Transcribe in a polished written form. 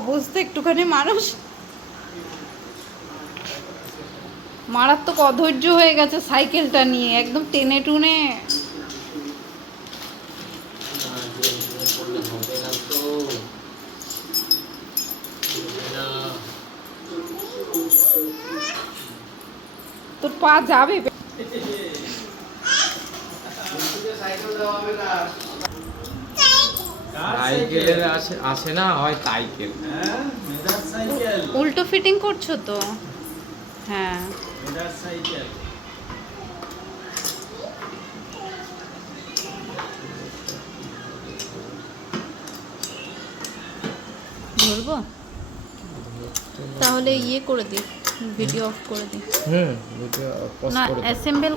অবস্থা একটুখানি মানুষ মারাত্মক অধৈর্য হয়ে গেছে সাইকেলটা নিয়ে, একদম টেনে টুনে। তোর পা যাবে। সাইকেলের আসে না হয় সাইকেল, উল্টো ফিটিং করছো তো। হ্যাঁ ধরবো তাহলে, ইয়ে করে দি, ভিডিও অফ করে দি। ভিডিও পজ না করে দাও। অ্যাসেম্বল